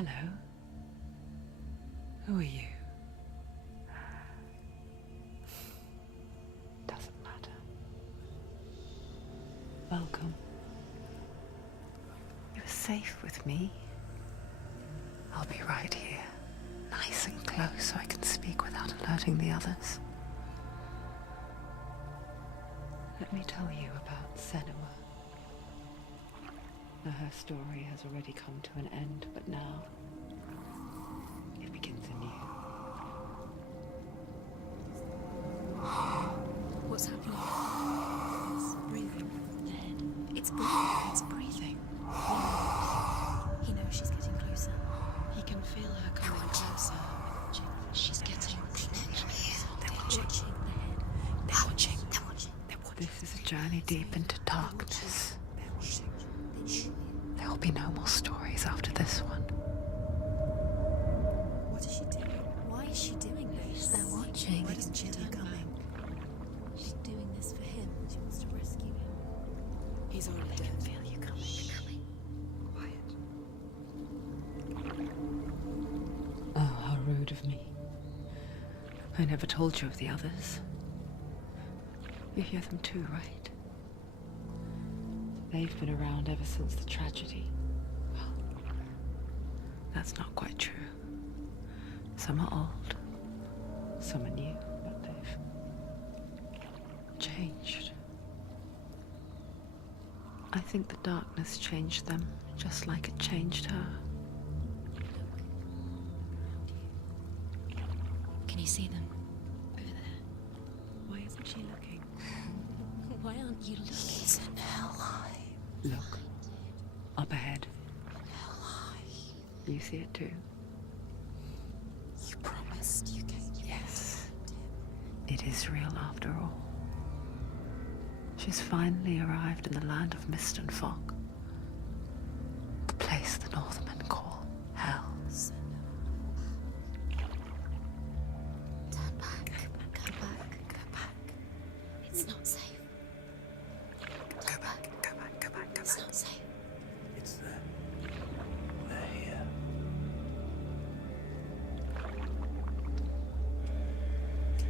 Hello. Who are you? Doesn't matter. Welcome. You're safe with me. I'll be right here, nice and close so I can speak without alerting the others. Let me tell you about Senua. Now, her story has already come to an end, but now it begins anew. What's happening? It's breathing. The head. It's breathing. It's breathing. He knows she's getting closer. He can feel her coming closer. She's getting closer. They're watching the head. They're watching. They're watching. This is a journey deep into darkness. There will be no more stories after this one. What is she doing? Why is she doing this? They're watching. Why doesn't she turn coming? She's doing this for him. She wants to rescue him. He's already dead. I can feel you coming. Quiet. Oh, how rude of me. I never told you of the others. You hear them too, right? They've been around ever since the tragedy. Well, that's not quite true. Some are old, some are new, but they've changed. I think the darkness changed them, just like it changed her. Can you see them? Over there. Why isn't she looking? Why aren't you looking? He's in hell high. Look, up ahead. Hell high. You see it too? You promised you gave you. Yes. It is real after all. She's finally arrived in the land of mist and fog. The place the Northmen call hell. Turn back. Go back. Go back. It's not safe. Go back. Go back. Go back. Go It's back. not safe. It's them. They're here.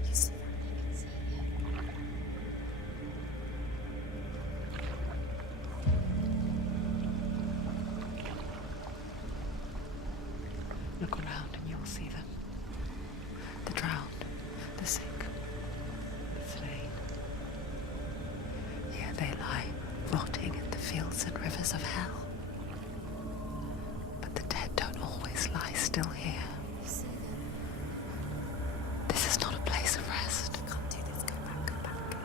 You see that? I can see it. Look around and you'll see them. The drowned, the sick, the slain. Here they lie, rotting in the fields and rivers of hell. But the dead don't always lie still here. You see them? This is not a place of rest. You can't do this. Go back. Go back.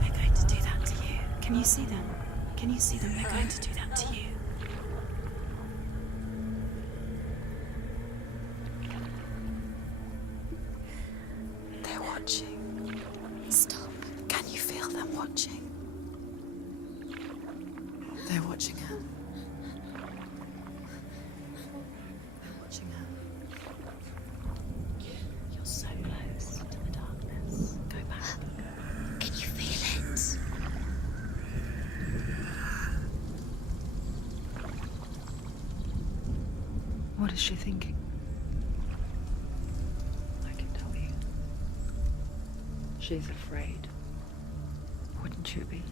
They're going to do that to you. Can you see them? Can you see them? They're going to do that to you. They're watching. Stop. Can you feel them watching? They're watching her. They're watching her. You're so close to the darkness. Go back. Can you feel it? What is she thinking? I can tell you. She's afraid. Wouldn't you be?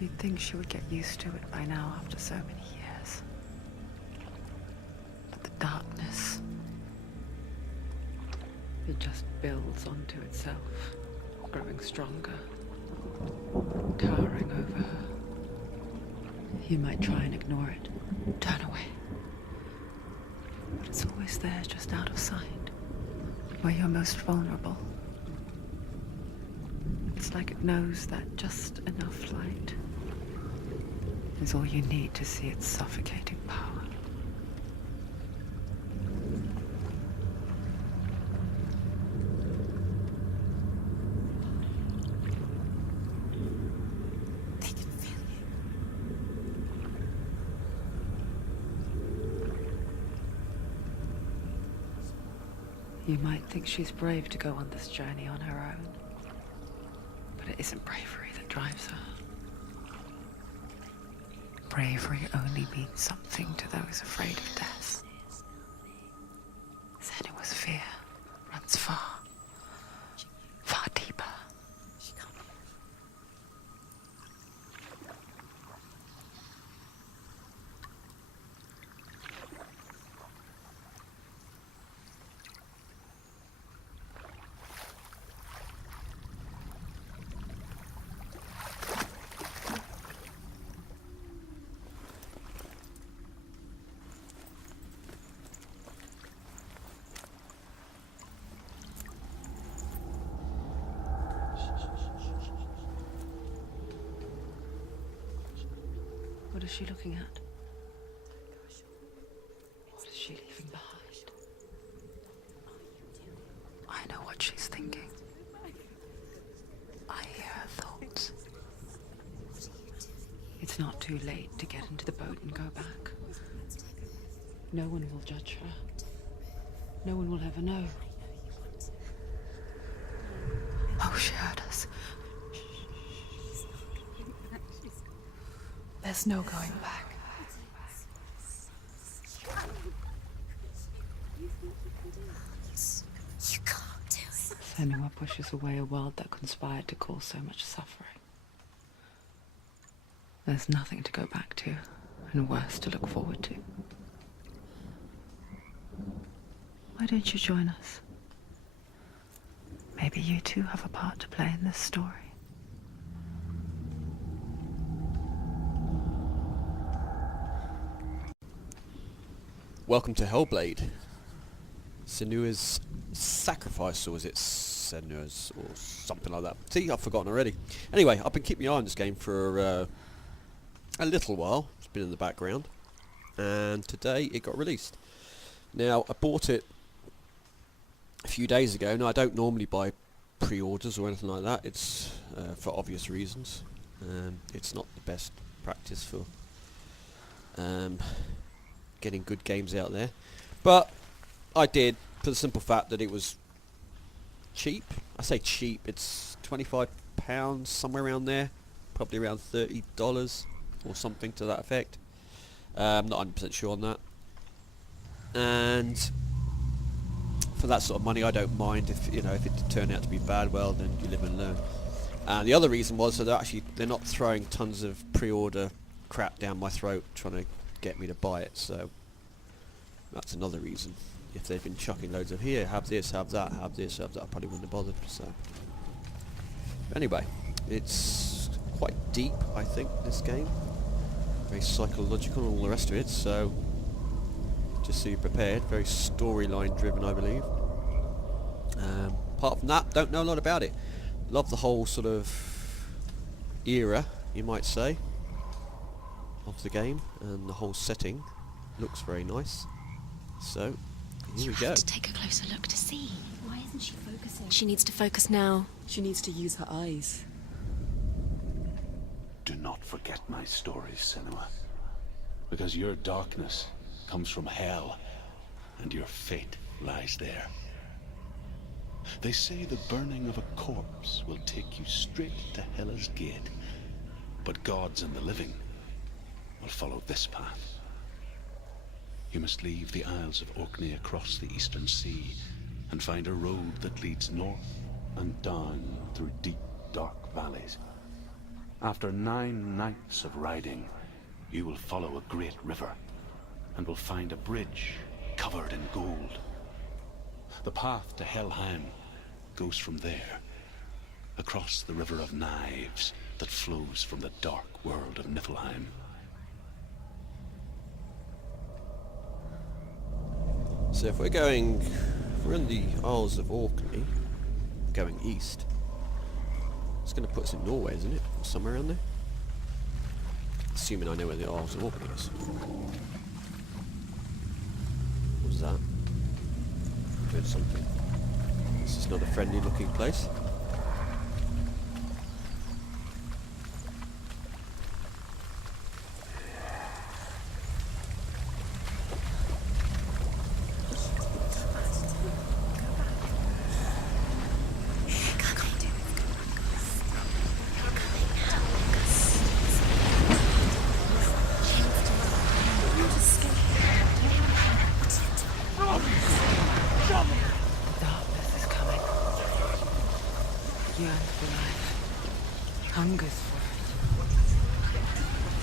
You'd think she would get used to it by now after so many years. But the darkness, it just builds onto itself, growing stronger, towering over her. You might try and ignore it, turn away. But it's always there, just out of sight, where you're most vulnerable. It's like it knows that just enough light is all you need to see its suffocating power. They can feel you. You might think she's brave to go on this journey on her own, but it isn't bravery that drives her. Bravery only means something to those afraid of death. Senua's fear runs far, far deeper. What is she looking at? What is she leaving behind? I know what she's thinking. I hear her thoughts. It's not too late to get into the boat and go back. No one will judge her. No one will ever know. Oh, she heard us. There's no going back. You can't do it. Senua pushes away a world that conspired to cause so much suffering. There's nothing to go back to, and worse to look forward to. Why don't you join us? Maybe you too have a part to play in this story. Welcome to Hellblade. Senua's sacrifice, or was it Senua's, or something like that? See, I've forgotten already. Anyway, I've been keeping my eye on this game for a little while. It's been in the background, and today it got released. Now, I bought it a few days ago. Now, I don't normally buy pre-orders or anything like that. It's for obvious reasons. It's not the best practice for getting good games out there, but I did for the simple fact that it was cheap. I say cheap, it's £25, somewhere around there, probably around $30 or something to that effect. I'm not 100% sure on that, and for that sort of money I don't mind if it turned out to be bad. Well, then you live and learn. And the other reason was that they're not throwing tons of pre-order crap down my throat trying to get me to buy it, so that's another reason. If they've been chucking loads of here, have this, have that, have this, have that, I probably wouldn't have bothered. So anyway, it's quite deep, I think, this game, very psychological and all the rest of it, so just so you're prepared. Very storyline driven, I believe. Apart from that, don't know a lot about it. Love the whole sort of era, you might say, of the game, and the whole setting looks very nice. So here we go. You have to take a closer look to see. Why isn't she focusing? She needs to focus now. She needs to use her eyes. Do not forget my stories, Senua. Because your darkness comes from hell, and your fate lies there. They say the burning of a corpse will take you straight to Hela's gate, but gods and the living will follow this path. You must leave the Isles of Orkney across the eastern sea and find a road that leads north and down through deep, dark valleys. After 9 nights of riding, you will follow a great river and will find a bridge covered in gold. The path to Helheim goes from there, across the River of Knives that flows from the dark world of Niflheim. So if we're in the Isles of Orkney, going east, it's going to put us in Norway, isn't it? Or somewhere around there? Assuming I know where the Isles of Orkney is. What was that? Heard something. This is not a friendly looking place. Darkness is coming. Yearns for life. Hungers for it.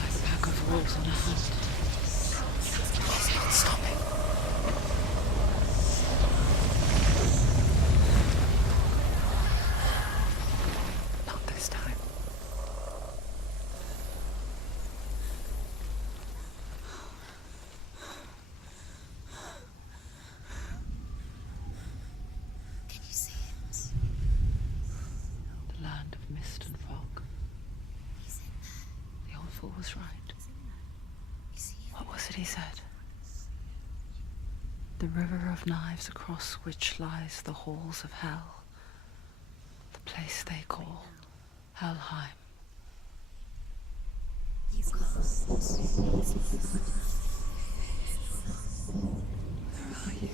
Like a pack of wolves on a hunt. It's not stopping. Not this time. Can you see it? The land of mist and fog. He's in there. The old fool was right. You see him? What was it he said? The river of knives across which lies the halls of hell. The place they call Helheim. He's lost. Where are you?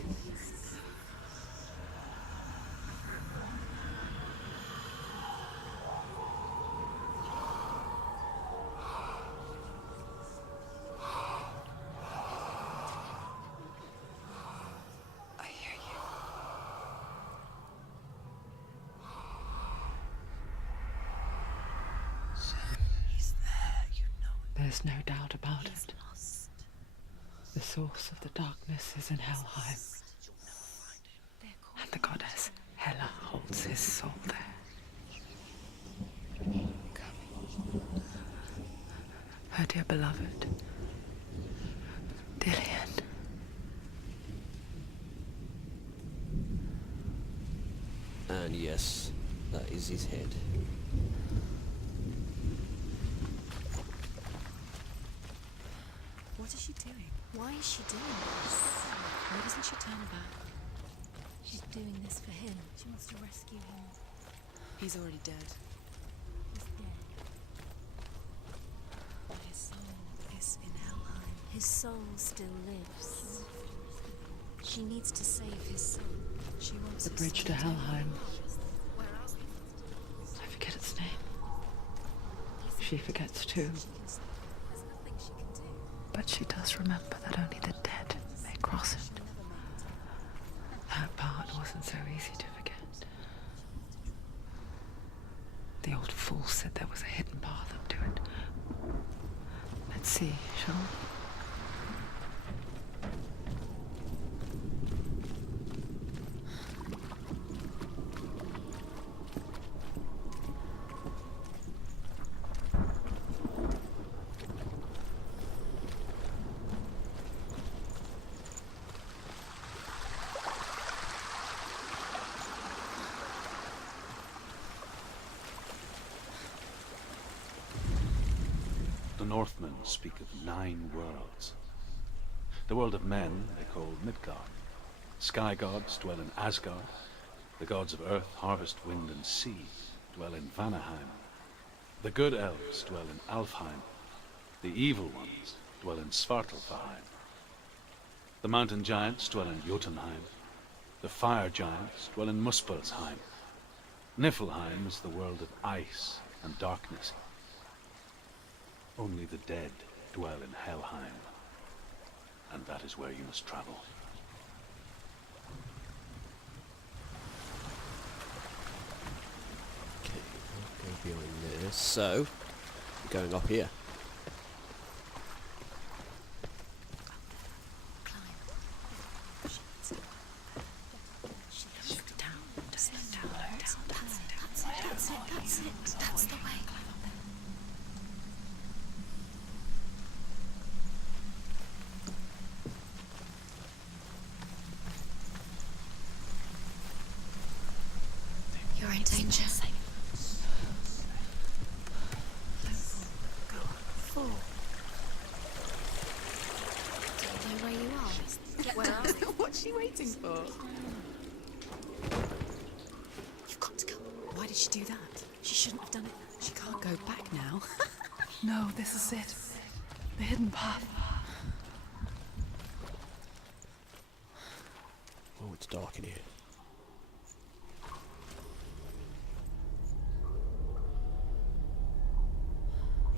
I hear you. He's there, you know it. There's no doubt about He's it. lost. The source of the darkness is in Helheim, They're called and the goddess Hela holds his soul there. Her dear beloved, Dillian. And yes, that is his head. What is she doing? Why is she doing this? Why doesn't she turn back? She's doing this for him. She wants to rescue him. He's already dead. He's dead. But his soul is in Helheim. His soul still lives. She needs to save his soul. She wants The his bridge to soul Helheim. Where are we? I forget its name. She forgets too, There's nothing she can do. but she does remember that only the dead may cross it. That part wasn't so easy to forget. The old fool said there was a hidden path up to it. Let's see, shall we? The Northmen speak of 9 worlds. The world of men they call Midgard. Sky gods dwell in Asgard. The gods of earth, harvest, wind, and sea dwell in Vanaheim. The good elves dwell in Alfheim. The evil ones dwell in Svartalfheim. The mountain giants dwell in Jotunheim. The fire giants dwell in Muspelheim. Niflheim is the world of ice and darkness. Only the dead dwell in Helheim, and that is where you must travel. Okay, I'll go behind there. So, we're going up here. That's the way. You're in danger. Fool. Do you know where you are? Where are we? What's she waiting for? You've got to come. Why did she do that? She shouldn't have done it. She can't go back now. No, this is it. The hidden path. Oh, it's dark in here.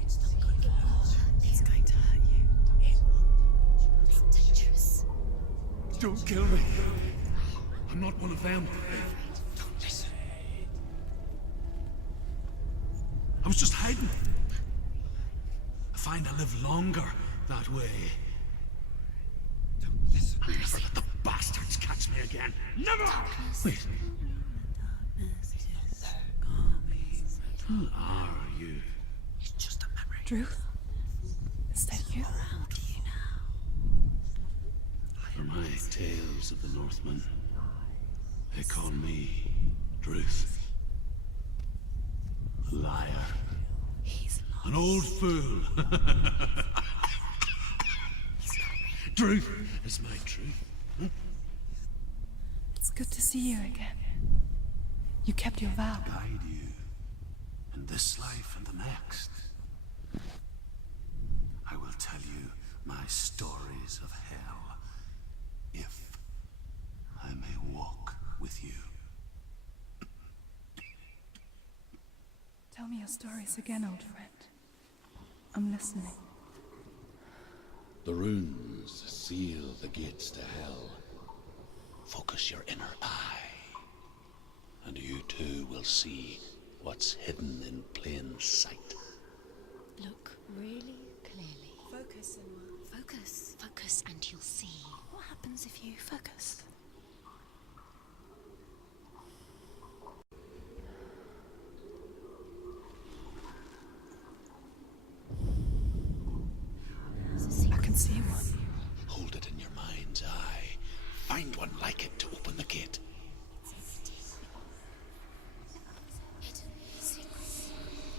It's not going to It's going to hurt you. It's dangerous. Don't kill me. I'm not one of them. Don't listen. I was just hiding. I find I live longer that way. Don't listen. I'll never let the bastards catch me again. Never! Wait. Who are you? It's just a memory. Druth? Is that you? For my tales of the Northmen, they call me Druth. A liar. An old fool. Druth is my truth. It's good to see you again. You kept your vow. Guide you in this life and the next. I will tell you my stories of hell, if I may walk with you. Tell me your stories again, old friend. I'm listening. The runes seal the gates to hell. Focus your inner eye, and you too will see what's hidden in plain sight. Look really clearly. Focus, Senua. Focus, focus, and you'll see. What happens if you focus? I can see one. Hold it in your mind's eye. Find one like it to open the gate.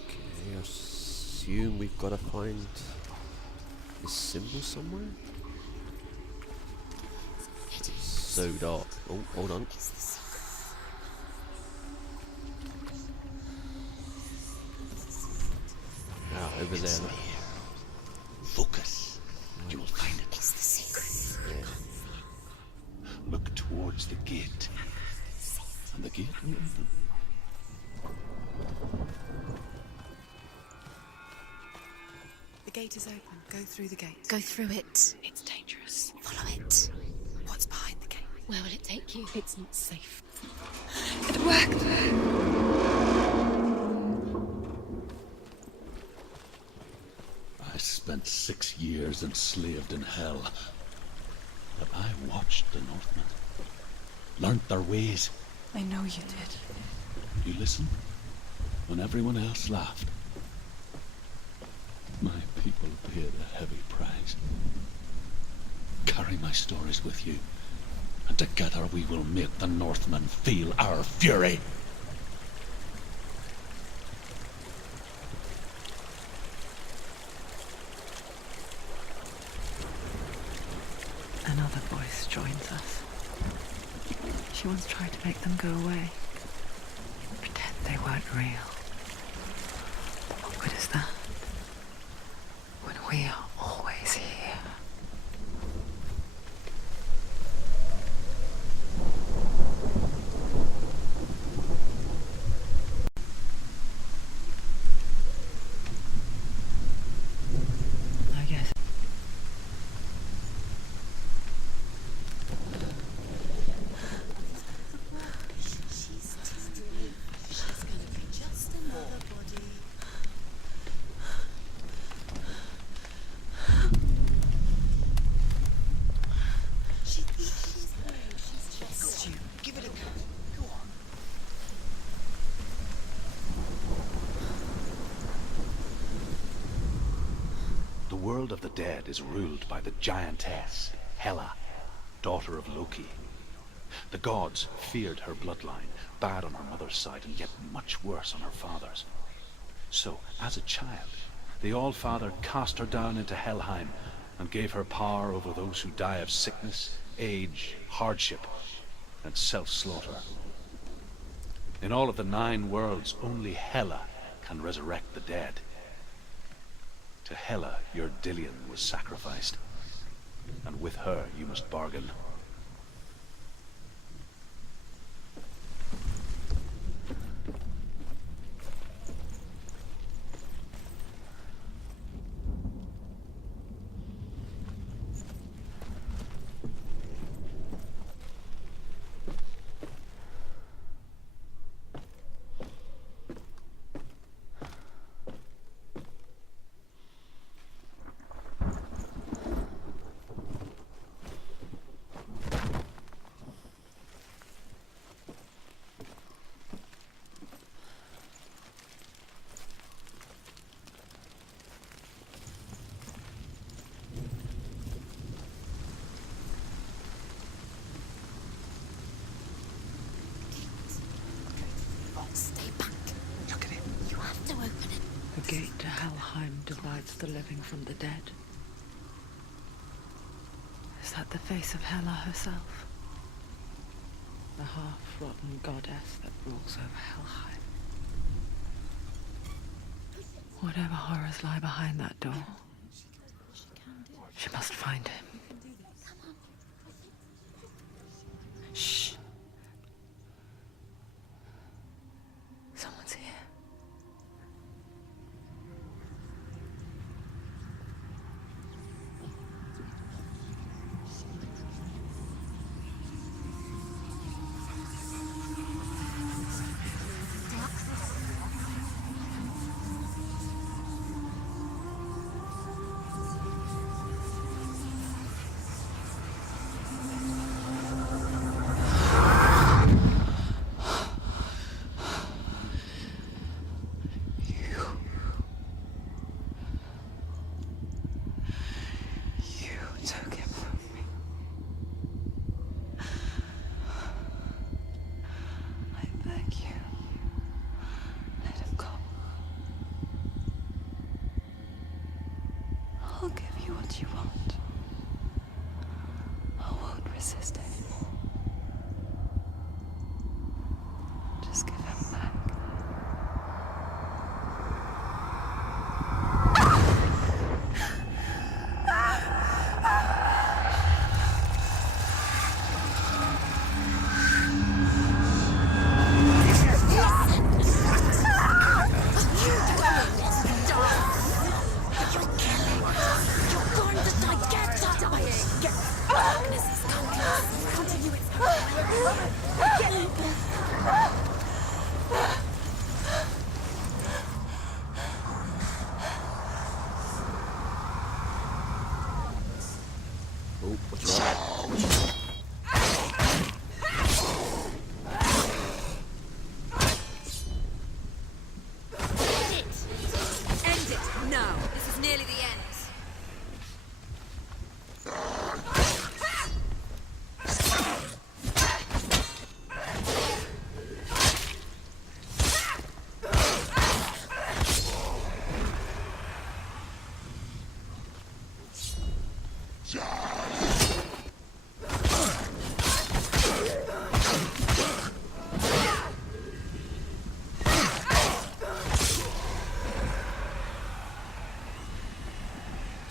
Okay, I assume we've got to find this symbol somewhere. It's so dark. Oh, hold on. Ah, over there. Look. Focus. You will find it. It's the secret. Yeah. Look towards the gate. And the gate will open. The gate is open. Go through the gate. Go through it. It's dangerous. Follow it. What's behind the gate? Where will it take you? It's not safe. It worked! I spent 6 years enslaved in hell. But I watched the Northmen. Learnt their ways. I know you did. You listened when everyone else laughed. My people paid a heavy price. Carry my stories with you, and together we will make the Northmen feel our fury. Another voice joins us. She once tried to make them go away. Pretend they weren't real. But what good is that? When we are always here. I guess. She's gonna be just another body. She thinks she's brave. She's just. Stu, give it a go. Go on. The world of the dead is ruled by the giantess, Hela, daughter of Loki. The gods feared her bloodline, bad on her mother's side and yet much worse on her father's. So, as a child, the All-Father cast her down into Helheim and gave her power over those who die of sickness, age, hardship, and self-slaughter. In all of the 9 worlds, only Hela can resurrect the dead. To Hela, your Dillion was sacrificed, and with her you must bargain. gate to Helheim divides the living from the dead. Is that the face of Hela herself? The half-rotten goddess that rules over Helheim. Whatever horrors lie behind that door, she must find him. Shh. Someone's here. I'll give you what you want. I won't resist anymore. Just give him back. Oh, what's wrong? End it now. This is nearly the end.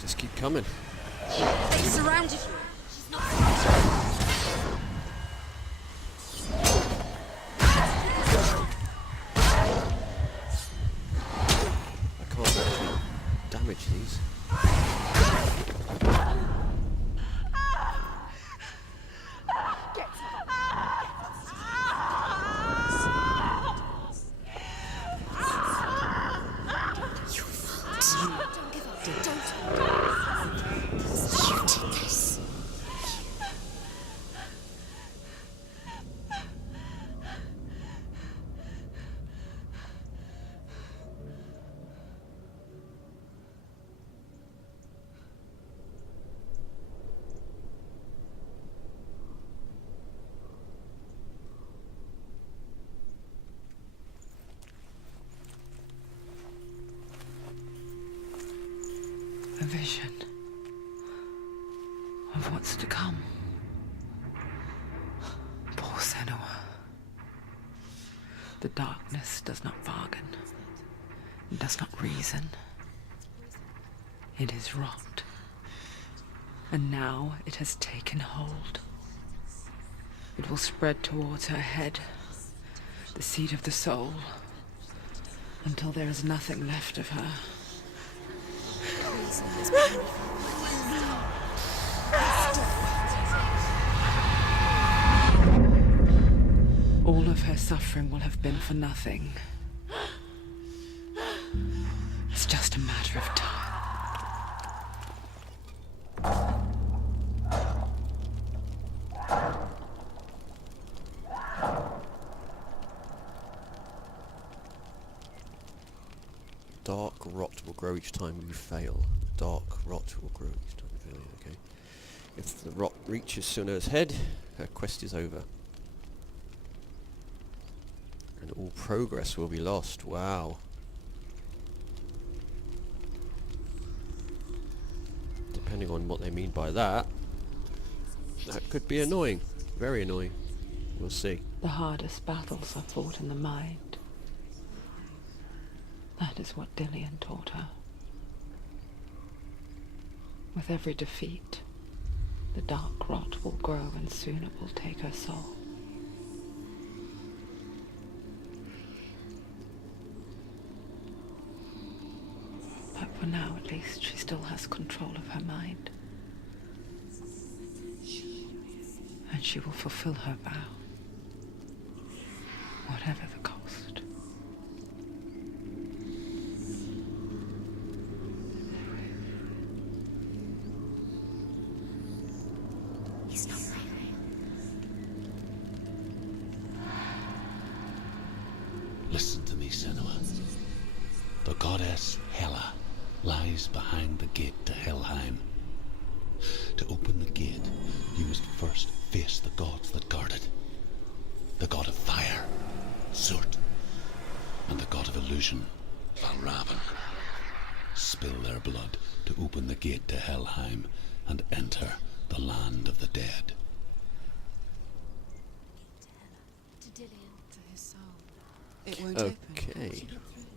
Just keep coming. They surrounded you. She's not. I can't actually damage these. Don't give up. Don't. You did this. A vision of what's to come. Poor Senua. The darkness does not bargain. It does not reason. It is rot. And now it has taken hold. It will spread towards her head, the seat of the soul, until there is nothing left of her. All of her suffering will have been for nothing. It's just a matter of time. Dark rot will grow each time you fail. Dark rot will grow each time you fail. Okay. If the rot reaches Suna's head, her quest is over. And all progress will be lost. Wow. depending on what they mean by that, that could be annoying. Very annoying. We'll see. The hardest battles are fought in the mind. That is what Dillian taught her. With every defeat, the dark rot will grow and soon it will take her soul. But for now, at least, she still has control of her mind. And she will fulfill her vow, whatever the cost. He's not right. Listen to me, Senua. The goddess Hela lies behind the gate to Helheim. To open the gate, you must first face the gods that guard it. The god of fire, Surt, and the god of illusion, Valravan. Spill their blood to open the gate to Helheim and enter the land of the dead. To Dillian. To his soul. It won't Okay.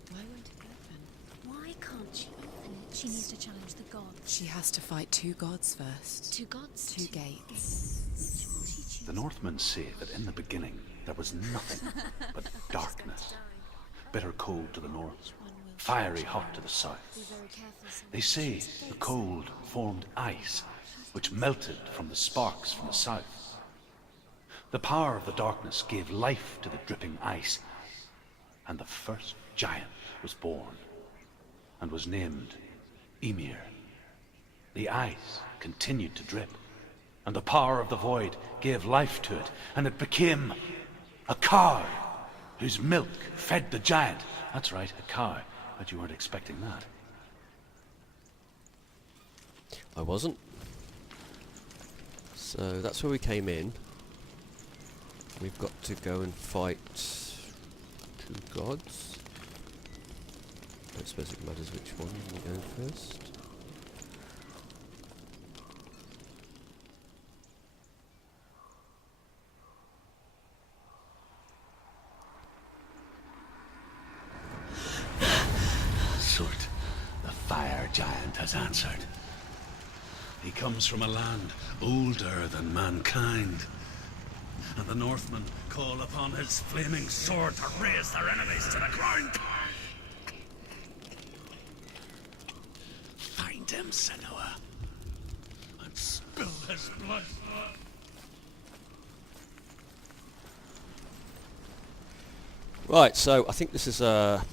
Why won't it open? Why can't she open it? She needs to challenge the gods. She has to fight 2 gods first. 2 gods? 2 gates. The Northmen say that in the beginning there was nothing but darkness. Bitter cold to the north, fiery hot to the south. They say the cold formed ice, which melted from the sparks from the south. The power of the darkness gave life to the dripping ice, and the first giant was born, and was named Ymir. The ice continued to drip, and the power of the void gave life to it, and it became a cow whose milk fed the giant. That's right, a cow. But you weren't expecting that. I wasn't. So that's where we came in. We've got to go and fight 2 gods. Don't suppose it matters which one we're going first. Surt, the fire giant, has answered. He comes from a land older than mankind, and the Northmen call upon his flaming sword to raise their enemies to the ground. Find him, Senua, and spill his blood. Right, so I think this is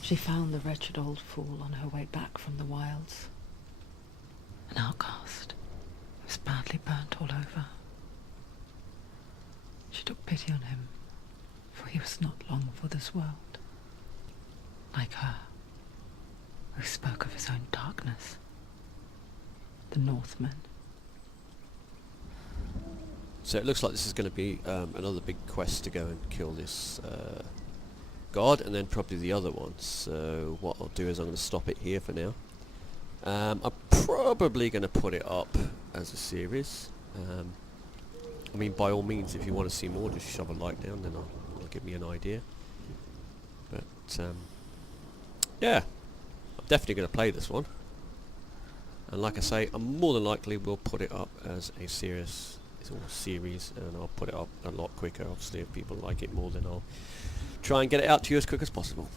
She found the wretched old fool on her way back from the wilds. An outcast. He was badly burnt all over. She took pity on him, for he was not long for this world. Like her, who spoke of his own darkness. The Northmen. So it looks like this is going to be another big quest to go and kill this god, and then probably the other one. So what I'll do is I'm going to stop it here for now. I'm probably going to put it up as a series. I mean, by all means, if you want to see more, just shove a like down, then it'll give me an idea. But yeah, I'm definitely going to play this one. And like I say, I'm more than likely will put it up as a series, and I'll put it up a lot quicker. Obviously, if people like it more, then I'll try and get it out to you as quick as possible.